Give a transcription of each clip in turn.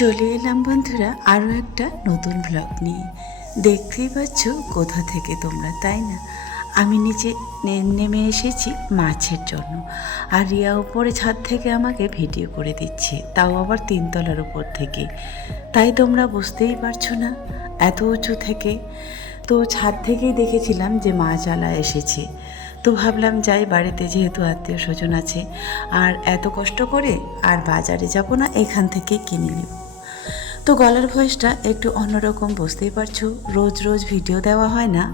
চলে এলাম বন্ধুরা আরও একটা নতুন ব্লগ নিয়ে। দেখতেই পাচ্ছ কোথা থেকে তোমরা, তাই না? আমি নিচে নেমে এসেছি মাছের জন্য। আর রিয়া উপরে ছাদ থেকে আমাকে ভিডিও করে দিচ্ছে, তাও আবার তিনতলার উপর থেকে। তাই তোমরা বুঝতেই পারছ না, এত উঁচু থেকে। তো ছাদ থেকেই দেখেছিলাম যে মাছওয়ালা এসেছে। তো ভাবলাম যাই, বাড়িতে যেহেতু আত্মীয় স্বজন আছে, আর এত কষ্ট করে আর বাজারে যাব না, এখান থেকেই কিনে নেব। তো গলার ভয়েসটা একটু অন্যরকম, বুঝতেই পারছ। রোজ রোজ ভিডিও দেওয়া হয় না,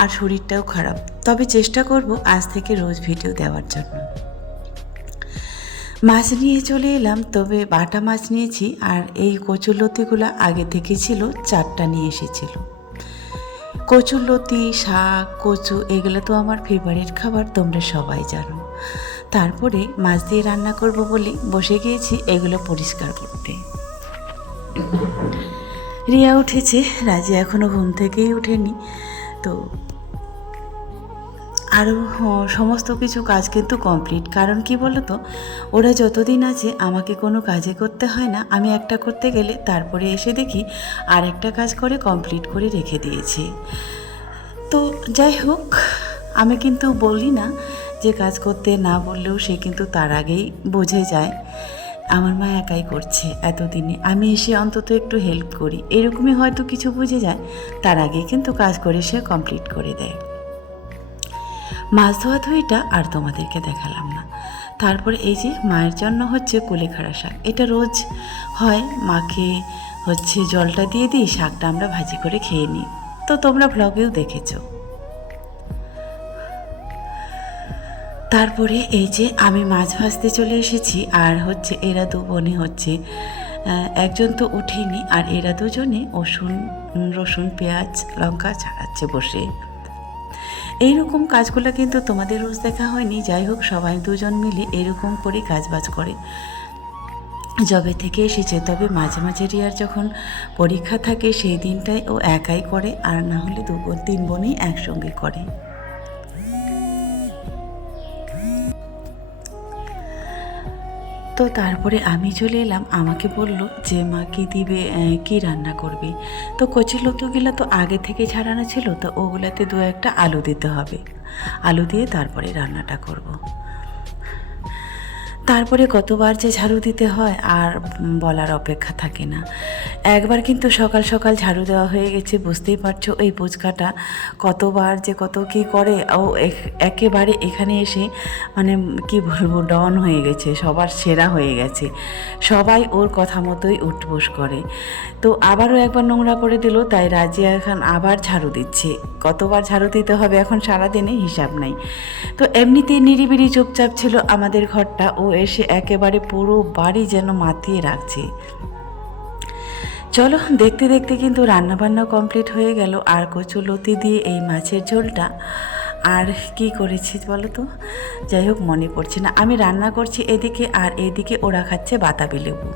আর শরীরটাও খারাপ। তবে চেষ্টা করব আজ থেকে রোজ ভিডিও দেওয়ার জন্য। মাছ নিয়ে চলে এলাম, তবে বাটা মাছ নিয়েছি, আর এই কচুলতিগুলো আগে থেকে ছিল, চারটা নিয়ে এসেছিল। কচুলতি শাক, কচু, এগুলো তো আমার ফেভারিট খাবার, তোমরা সবাই জানো। তারপরে মাছ দিয়ে রান্না করব বলে বসে গিয়েছি, এগুলো পরিষ্কার করতে। রিয়া উঠেছে রাজি এখনও ঘুম থেকেই উঠেনি তো আরও সমস্ত কিছু কাজ কিন্তু কমপ্লিট কারণ কি বলো তো ওরা যতদিন আছে আমাকে কোনো কাজে করতে হয় না, আমি একটা করতে গেলে তারপরে এসে দেখি আর একটা কাজ করে কমপ্লিট করে রেখে দিয়েছে। তো যাই হোক, আমি কিন্তু বলি না যে কাজ করতে না বললেও সে কিন্তু তার আগেই বুঝে যায়। আমার মা একাই করছে এতদিনে। আমি এসে অন্তত একটু হেল্প করি। এরকমই হয়তো কিছু বুঝে যায়। তার আগেই কিন্তু কাজ করে সে কমপ্লিট করে দেয়। মাছ ধোয়া ধুইটা আর তোমাদেরকে দেখালাম না। তারপরে এই যে মায়ের জন্য হচ্ছে কুলেখাড়া শাক। এটা রোজ হয়। মাকে হচ্ছে জলটা দিয়ে দিই, শাকটা আমরা ভাজি করে খেয়ে নিই। তো তোমরা ভ্লগেও দেখেছ। তারপরে এই যে আমি মাছ ভাজতে চলে এসেছি, আর হচ্ছে এরা দু বনে হচ্ছে একজন তো উঠেনি, আর এরা দুজনে রসুন রসুন, পেঁয়াজ, লঙ্কা ছাড়াচ্ছে বসে। এইরকম কাজগুলো কিন্তু তোমাদের রোজ দেখা হয়নি। যাই হোক, সবাই দুজন মিলে এরকম করে কাজবাজ করে। জবে থেকে এসেছে, তবে মাঝে মাঝে রিয়ার যখন পরীক্ষা থাকে, সেই দিনটাই ও একাই করে, আর না হলে দু তিন বোনই একসঙ্গে করে। তো তারপরে আমি চলে এলাম। আমাকে বলল যে, মা, কী দিবে কী রান্না করবে? তো কচি লতুগুলো তো আগে থেকে ছাড়ানো ছিল, তো ওগুলাতে দু একটা আলু দিতে হবে। আলু দিয়ে তারপরে রান্নাটা করব। তারপরে কতবার যে ঝাড়ু দিতে হয় আর বলার অপেক্ষা থাকে না। একবার কিন্তু সকাল সকাল ঝাড়ু দেওয়া হয়ে গেছে, বুঝতেই পারছ এই পুচকাটা কতবার যে কত কি করে। ও একেবারে এখানে এসে মানে কি বলব, ডন হয়ে গেছে, সবার সেরা হয়ে গেছে। সবাই ওর কথা মতোই উঠবোস করে। তো আবারও একবার নোংরা করে দিল, তাই রাজিয়া এখন আবার ঝাড়ু দিচ্ছে। কতবার ঝাড়ু দিতে হবে এখন সারাদিনে হিসাব নাই। তো এমনিতেই নিরিবিরি চুপচাপ ছিল আমাদের ঘরটা, ও এসে একেবারে পুরো বাড়ি যেন মাতিয়ে রাখছে। চলো, দেখতে দেখতে কিন্তু রান্নাবান্না কমপ্লিট হয়ে গেল। আর কচু লতি দিয়ে এই মাছের ঝোলটা আর কি করেছি বলো তো? যাই হোক, মনে পড়ছে না। আমি রান্না করছি এদিকে আর এদিকে ওরা খাচ্ছে বাতাবি লেবু।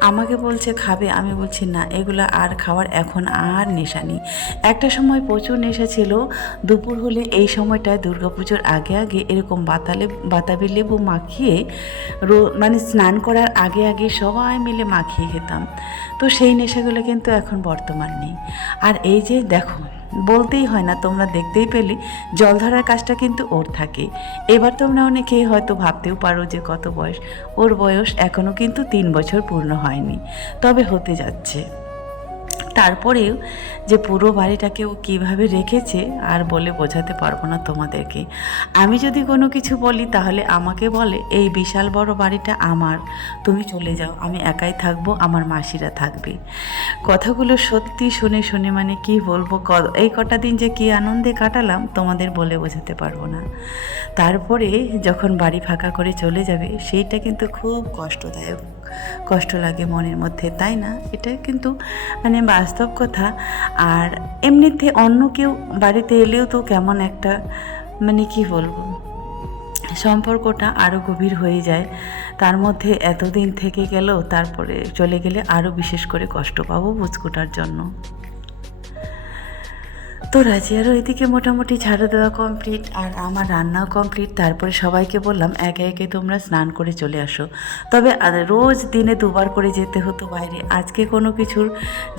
আমাকে বলছে, খাবে? আমি বলছি, না, এগুলো আর খাওয়ার এখন আর নেশা নেই। একটা সময় প্রচুর নেশা ছিল। দুপুর হলে এই সময়টায় দুর্গাপুজোর আগে আগে এরকম বাতালে বাতাবি লেবু মাখিয়ে রো মানে স্নান করার আগে আগে সবাই মিলে মাখিয়ে খেতাম। তো সেই নেশাগুলো কিন্তু এখন বর্তমান নেই। আর এই যে দেখো বলতেই হয় না, তোমরা দেখতেই পেলে জল ধরার কাজটা কিন্তু ওর থাকে। এবার তোমরা অনেকেই হয়তো ভাবতেও পারো যে কত বয়স। ওর বয়স এখনও কিন্তু তিন বছর পূর্ণ হয়নি, তবে হতে যাচ্ছে। তারপরেও যে পুরো বাড়িটাকে ও কীভাবে রেখেছে আর বলে বোঝাতে পারব না তোমাদেরকে। আমি যদি কোনো কিছু বলি, তাহলে আমাকে বলে, এই বিশাল বড় বাড়িটা আমার। তুমি চলে যাও। আমি একাই থাকব, আমার মাসিরা থাকবে। কথাগুলো সত্যি শুনে শুনে মানে কি বলব? এই কটা দিন যে কি আনন্দে কাটালাম, তোমাদের বলে বোঝাতে পারব না। তারপরে যখন বাড়ি ফাঁকা করে চলে যাবে, সেইটা কিন্তু খুব কষ্টদায়ক। কষ্ট লাগে মনের মধ্যে, তাই না? এটা কিন্তু মানে বাস্তব কথা। আর এমনিতে অন্য কেউ বাড়িতে এলেও তো কেমন একটা মানে কি বলব? সম্পর্কটা আরও গভীর হয়ে যায়। তার মধ্যে এতদিন থেকে গেল তারপরে চলে গেলে আরও বিশেষ করে কষ্ট পাবো বুচকুটার জন্য। তো রাজিয়ারও ওইদিকে মোটামুটি ঝাড়ু দেওয়া কমপ্লিট আর আমার রান্নাও কমপ্লিট তারপরে সবাইকে বললাম, একে একে তোমরা স্নান করে চলে আসো। তবে রোজ দিনে দুবার করে যেতে হতো বাইরে। আজকে কোনো কিছুর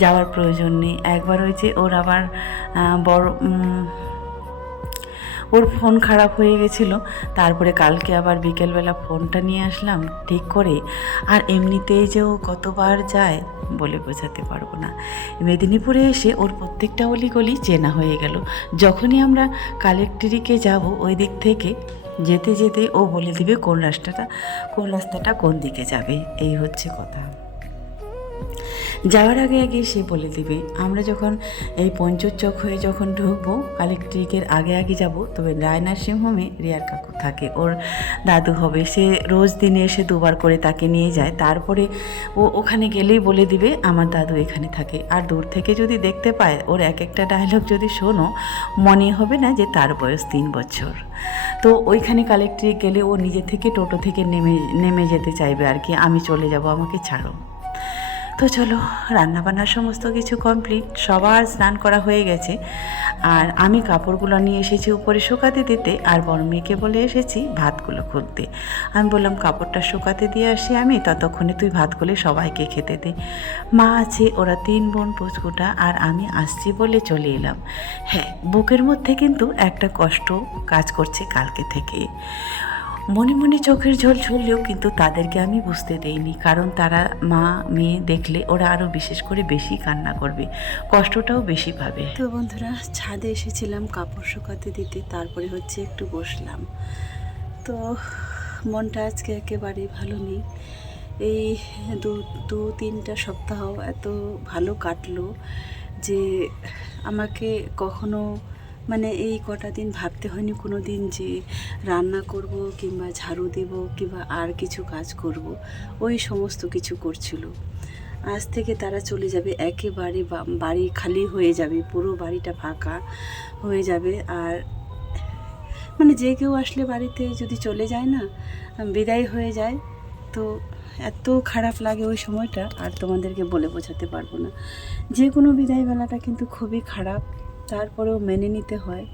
যাওয়ার প্রয়োজন নেই। একবার ওই যে ওর আবার বড় ওর ফোন খারাপ হয়ে গেছিল। তারপরে কালকে আবার বিকেলবেলা ফোনটা নিয়ে আসলাম, ঠিক করে। আর এমনিতেই যে ও কতবার যায় বলে বোঝাতে পারব না। মেদিনীপুরে এসে ওর প্রত্যেকটা অলিগলি চেনা হয়ে গেল। যখনই আমরা কালেক্টরিকে যাব ওই দিক থেকে, যেতে যেতে ও বলে দিবে কোন রাস্তাটা কোন রাস্তাটা কোন দিকে যাবে। এই হচ্ছে কথা। যাওয়ার আগে আগে সে বলে দিবে, আমরা যখন এই পঞ্চচক হয়ে যখন ঢুকবো কালেক্ট্রিকের আগে আগে যাব, তবে রায় নার্সিংহোমে রিয়ার কাকু থাকে, ওর দাদু হবে। সে রোজ দিনে এসে দুবার করে তাকে নিয়ে যায়। তারপরে ও ওখানে গেলেই বলে দিবে, আমার দাদু এখানে থাকে। আর দূর থেকে যদি দেখতে পায়, ওর এক একটা ডায়লগ যদি শোনো, মনে হবে না যে তার বয়স তিন বছর। তো ওইখানে কালেক্ট্রিক গেলে ও নিজে থেকে টোটো থেকে নেমে নেমে যেতে চাইবে আর কি, আমি চলে যাব, আমাকে ছাড়ো। তো চলো, রান্নাবান্নার সমস্ত কিছু কমপ্লিট সবার স্নান করা হয়ে গেছে। আর আমি কাপড়গুলো নিয়ে এসেছি উপরে শুকাতে দিতে, আর বড় মেয়েকে বলে এসেছি ভাতগুলো খুলতে আমি বললাম, কাপড়টা শুকাতে দিয়ে আসি আমি, ততক্ষণে তুই ভাতগুলো সবাইকে খেতে দে। মা আছে, ওরা তিন বোন, পুচকুটা, আর আমি আসছি বলে চলে এলাম। হ্যাঁ বুকের মধ্যে কিন্তু একটা কষ্ট কাজ করছে কালকে থেকে। মনে মনে চোখের ঝোল ঝরলেও কিন্তু তাদেরকে আমি বুঝতে দেইনি। কারণ তারা মা, মেয়ে দেখলে ওরা আরও বিশেষ করে বেশি কান্না করবে, কষ্টটাও বেশি পাবে। তো বন্ধুরা, ছাদে এসেছিলাম, কাপড় শুকাতে দিতে, তারপরে হচ্ছে একটু বসলাম। তো মনটা আজকে একেবারেই ভালো নেই। এই দু দু, তিনটা সপ্তাহ এত ভালো কাটলো যে আমাকে কখনো মানে এই কটা দিন ভাবতে হয়নি কোনো দিন যে রান্না করব কিংবা ঝাড়ু দেব কিংবা আর কিছু কাজ করব। ওই সমস্ত কিছু করছিল। আজ থেকে তারা চলে যাবে একেবারে বাড়ি খালি হয়ে যাবে, পুরো বাড়িটা ফাঁকা হয়ে যাবে। আর মানে যে কেউ আসলে বাড়িতে যদি চলে যায় না, বিদায় হয়ে যায়, তো এত খারাপ লাগে ওই সময়টা, আর তোমাদেরকে বলে বোঝাতে পারব না। যে কোনো বিদায় বেলাটা কিন্তু খুবই খারাপ। তারপরেও মেনে নিতে হয়।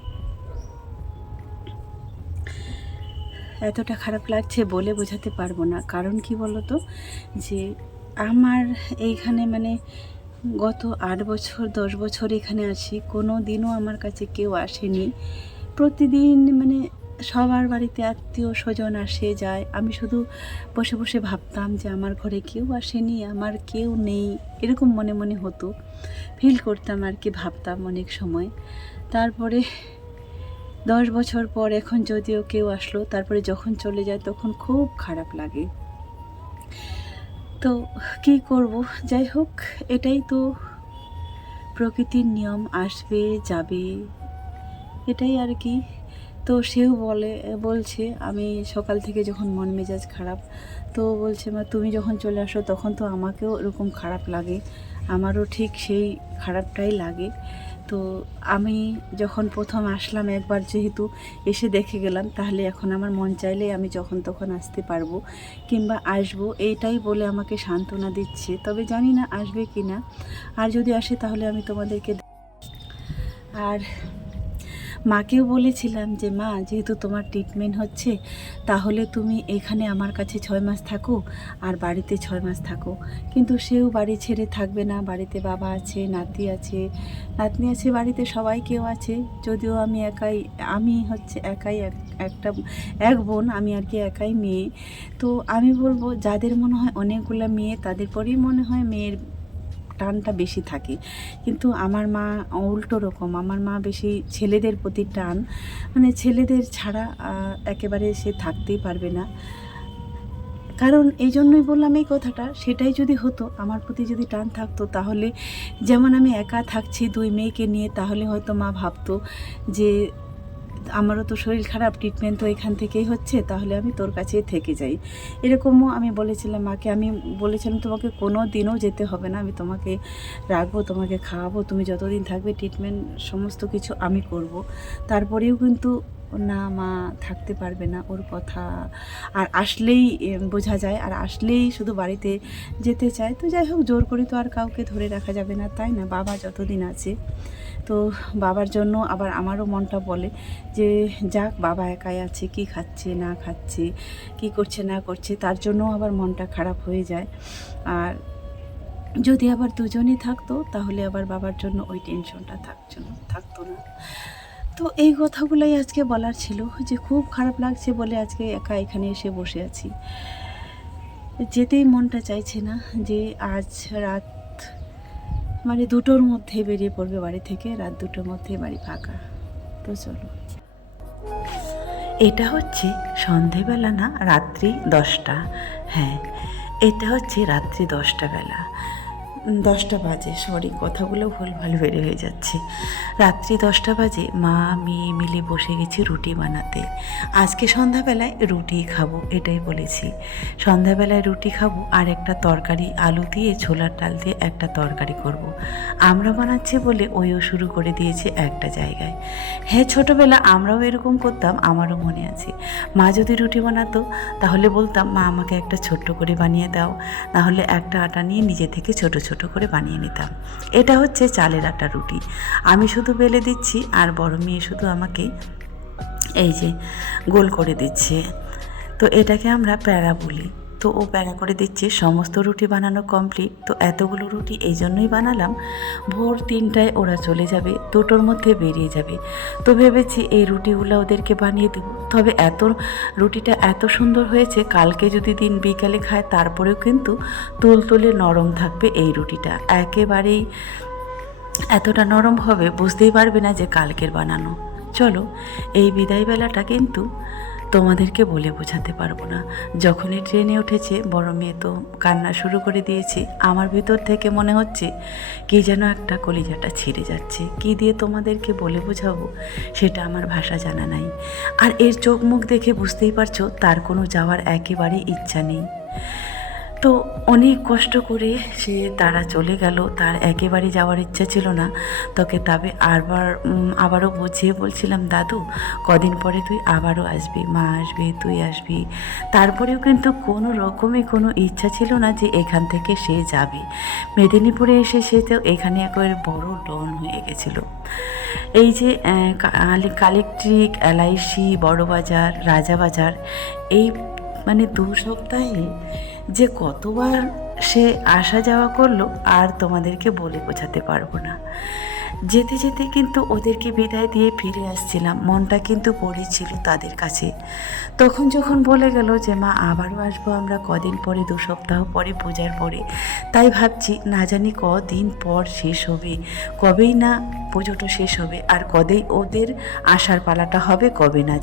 এতটা খারাপ লাগছে বলে বোঝাতে পারব না। কারণ কি বলো তো যে আমার এইখানে মানে গত আট বছর, দশ বছর এখানে আছি কোনো দিনও আমার কাছে কেউ আসেনি। প্রতিদিন মানে সবার বাড়িতে আত্মীয় স্বজন আসে, যায়। আমি শুধু বসে বসে ভাবতাম যে আমার ঘরে কেউ আসেনি, আমার কেউ নেই। এরকম মনে মনে হতো। ফিল করতাম আর কি, ভাবতাম অনেক সময়। তারপরে দশ বছর পর এখন যদিও কেউ আসলো, তারপরে যখন চলে যায় তখন খুব খারাপ লাগে। তো কি করব? যাই হোক, এটাই তো প্রকৃতির নিয়ম, আসবে, যাবে। এটাই আর কি। তো সেও বলে, বলছে, আমি সকাল থেকে যখন মন মেজাজ খারাপ, তো বলছে, মা, তুমি যখন চলে আসো, তখন তো আমাকেও এরকম খারাপ লাগে। আমারও ঠিক সেই খারাপটাই লাগে। তো আমি যখন প্রথম আসলাম একবার যেহেতু এসে দেখে গেলাম, তাহলে এখন আমার মন চাইলে আমি যখন তখন আসতে পারব কিংবা আসব, এইটাই বলে আমাকে সান্ত্বনা দিচ্ছে। তবে জানি না আসবে কি না আর যদি আসে, তাহলে আমি তোমাদেরকে আর মাকেও বলেছিলাম যে, মা, যেহেতু তোমার ট্রিটমেন্ট হচ্ছে, তাহলে তুমি এখানে আমার কাছে ছয় মাস থাকো আর বাড়িতে ছয় মাস থাকো। কিন্তু সেও বাড়ি ছেড়ে থাকবে না। বাড়িতে বাবা আছে, নাতি আছে। নাতনি আছে, বাড়িতে সবাই কেউ আছে। যদিও আমি একাই, আমি হচ্ছে একাই এক- একটা, এক বোন, আমি আর কি একাই মেয়ে। তো আমি বলব, যাদের মনে হয় অনেকগুলো মেয়ে, তাদের পরেই মনে হয় মেয়ের টানটা বেশি থাকে। কিন্তু আমার মা উল্টো রকম, আমার মা বেশি ছেলেদের প্রতি টান। মানে ছেলেদের ছাড়া একেবারে সে থাকতেই পারবে না। কারণ এই জন্যই বললাম এই কথাটা, সেটাই যদি হতো, আমার প্রতি যদি টান থাকতো, তাহলে যেমন আমি একা থাকছি দুই মেয়েকে নিয়ে, তাহলে হয়তো মা ভাবতো যে আমারও তো শরীর খারাপ ট্রিটমেন্ট তো এখান থেকেই হচ্ছে, তাহলে আমি তোর কাছেই থেকে যাই। এরকমও আমি বলেছিলাম মাকে, আমি বলেছিলাম তোমাকে কোনো দিনও যেতে হবে না, আমি তোমাকে রাখব, তোমাকে খাওয়াবো, তুমি যতদিন থাকবে ট্রিটমেন্ট সমস্ত কিছু আমি করব। তারপরেও কিন্তু না, মা থাকতে পারবে না ওর কথা। আর আসলেই বোঝা যায়, আর আসলেই শুধু বাড়িতে যেতে চায়, তো যাই হোক, জোর করে তো আর কাউকে ধরে রাখা যাবে না, তাই না? বাবা যতদিন আছে। তো বাবার জন্য আবার আমারও মনটা বলে যে, যাক, বাবা একাই আছে, কি খাচ্ছে, না খাচ্ছে, কি করছে, না করছে, তার জন্য আবার মনটা খারাপ হয়ে যায়। আর যদি আবার দুজনই থাকতো, তাহলে আবার বাবার জন্য ওই টেনশনটা থাকতো না থাকতো না। তো এই কথাগুলোই আজকে বলার ছিল যে, খুব খারাপ লাগছে বলে আজকে একা এখানে এসে বসে আছি। যেতেই মনটা চাইছে না যে, আজ রাত মানে দুটোর মধ্যে বেরিয়ে পড়বে বাড়ি থেকে, রাত দুটোর মধ্যে বাড়ি ফাঁকা। তো চলো। এটা হচ্ছে সন্ধেবেলা না, রাত্রি দশটা। হ্যাঁ এটা হচ্ছে রাত্রি দশটা বেলা। দশটা বাজে, সরি, কথাগুলো ভুলভাল বেড়ে হয়ে যাচ্ছে। রাত্রি দশটা বাজে, মা, মেয়ে মিলে বসে গেছি রুটি বানাতে। আজকে সন্ধ্যাবেলায় রুটি খাব, এটাই বলেছি। সন্ধ্যাবেলায় রুটি খাব আর একটা তরকারি, আলু দিয়ে ছোলার ডাল দিয়ে একটা তরকারি করব। আমরা বানাচ্ছি বলে ওইও শুরু করে দিয়েছে একটা জায়গায়। হ্যাঁ ছোটোবেলা আমরাও এরকম করতাম, আমারও মনে আছে। মা যদি রুটি বানাতো, তাহলে বলতাম, মা, আমাকে একটা ছোট্ট করে বানিয়ে দাও। নাহলে একটা আটা নিয়ে নিজে থেকে ছোট ছোট করে বানিয়ে নিতাম। এটা হচ্ছে চালের আটা রুটি। আমি শুধু বেলে দিচ্ছি আর বড় মেয়ে শুধু আমাকে এই যে গোল করে দিচ্ছে। তো এটাকে আমরা প্যারা বলি। তো ও প্যারা করে দিচ্ছে। সমস্ত রুটি বানানো কমপ্লিট তো এতগুলো রুটি এই জন্যই বানালাম। ভোর তিনটায় ওরা চলে যাবে, দুটোর মধ্যে বেরিয়ে যাবে। তো ভেবেছি এই রুটিগুলো ওদেরকে বানিয়ে দেবো। তবে এত রুটিটা এত সুন্দর হয়েছে, কালকে যদি দিন বিকালে খায়, তারপরেও কিন্তু তুলতুলে নরম থাকবে এই রুটিটা। একেবারেই এতটা নরম হবে, বুঝতেই পারবে না যে কালকের বানানো। চলো, এই বিদায় বেলাটা কিন্তু তোমাদেরকে বলে বোঝাতে পারব না। যখনই ট্রেনে উঠেছে, বড় মেয়ে তো কান্না শুরু করে দিয়েছে। আমার ভিতর থেকে মনে হচ্ছে কি যেন একটা কলিজাটা ছিঁড়ে যাচ্ছে। কি দিয়ে তোমাদেরকে বলে বোঝাবো? সেটা আমার ভাষা জানা নাই। আর এর চোখ মুখ দেখে বুঝতেই পারছ, তার কোনো যাওয়ার একেবারেই ইচ্ছা নেই। তো অনেক কষ্ট করে সে তারা চলে গেল। তার একেবারে যাওয়ার ইচ্ছা ছিল না। তোকে তবে উম, আবারও বুঝিয়ে বলছিলাম দাদু কদিন পরে তুই আবারও আসবি। মা আসবে তুই আসবি। তারপরেও কিন্তু কোনো রকমই কোনো ইচ্ছা ছিল না যে এখান থেকে সে যাবে। মেদিনীপুরে এসে সে তো এখানে একেবারে বড় ডন হয়ে গেছিল। এই যে কালেকট্রিক এলআইসি বড়বাজার রাজাবাজার এই মানে দু সপ্তাহে যে কতবার সে আসা যাওয়া করল আর তোমাদেরকে বলে বোঝাতে পারব না। যেতে যেতে কিন্তু ওদেরকে বিদায় দিয়ে ফিরে আসছিলাম। মনটা কিন্তু পড়েছিল তাদের কাছে। তখন যখন বলে গেল যে, মা, আবারও আসব আমরা কদিন পরে, দু সপ্তাহ পরে পূজার পরে। তাই ভাবছি, না জানি কদিন পর শেষ হবে। কবেই না পুজোটা শেষ হবে? আর কদেই ওদের আসার পালাটা হবে? কবে না